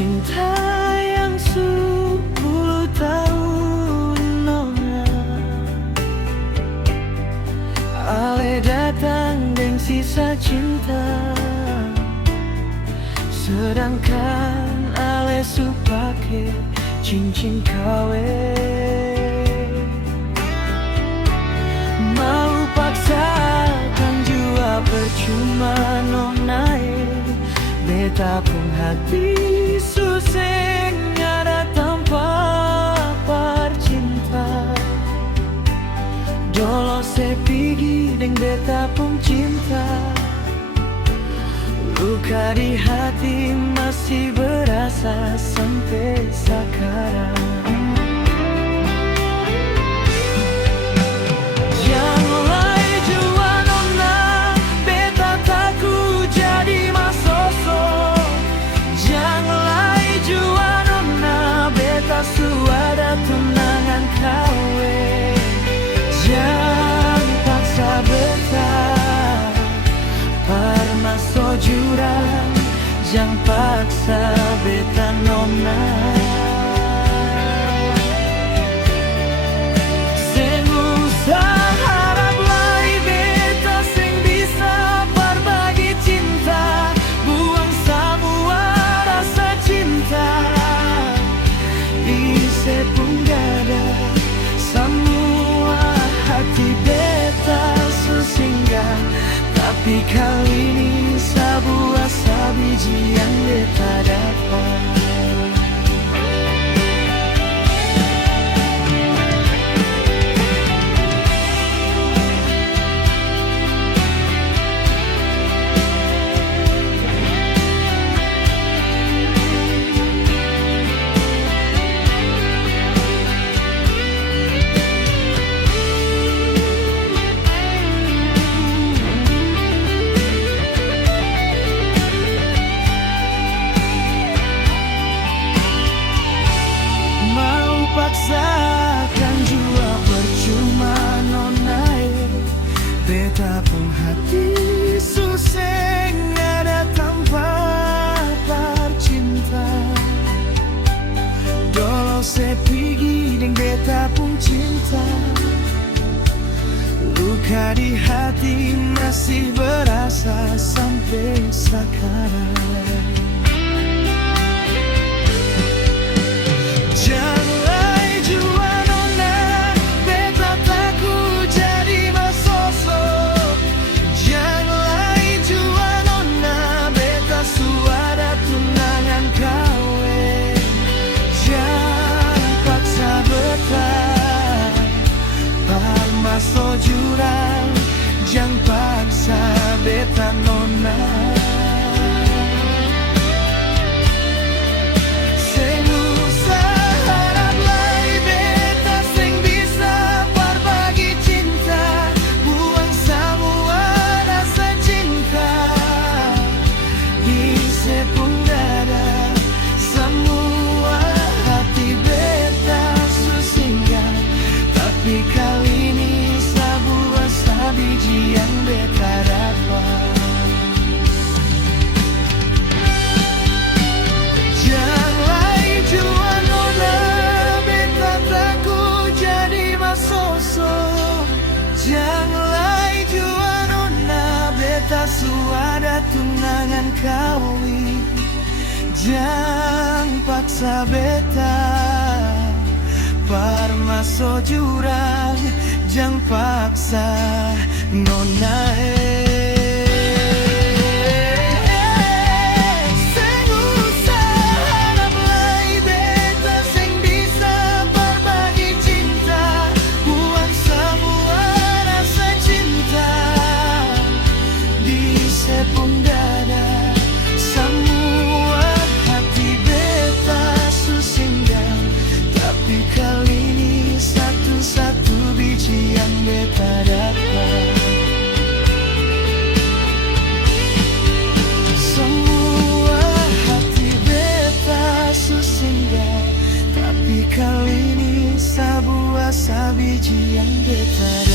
cinta yang 10 tahun nona. Ale datang dengan sisa cinta, sedangkan ale su pake cincin kawin. Mau paksakan jua percuma nona, beta pun hati suseng ada tanpa percinta. Dolo se pigi deng beta pun cinta, luka di hati masih berasa sampai sekarang. Suara tunangan kawin, jangan paksa beta parmasuk jurang, jangan paksa beta nona. Sing usah harap lai beta sing bisa berbagi cinta, buang semua rasa cinta. Pun gada semua hati beta sesinggah, tapi kali ini sebuah sabiji yang beta dapat. Paksakan jua percuma nona, beta pun hati suseng ada tanpa percinta. Dolo se pigi deng beta pun cinta, luka di hati masih berasa sampai sekarang. So jurang, jangan paksa beta nona. Sing usah harap lai beta sing bisa berbagi cinta, buang semua rasa cinta. Di sepung dada semua hati beta susinggah, tapi kali ini biji yang beta dapat. Janganlah jua nona, beta takut jadi masoso. Janganlah jua nona, beta suada tunangan kawin. Jangan paksa beta parmasuk jurang, jangan paksa nona. Sing usah harap lai beta sing bisa berbagi cinta, buang semua rasa cinta. Di sepung dada semua hati beta susinggah, tapi kali ini satu-satu biji yang beta dapat. Semua hati beta susinggah, tapi kali ini sebuah sabiji yang beta dapat.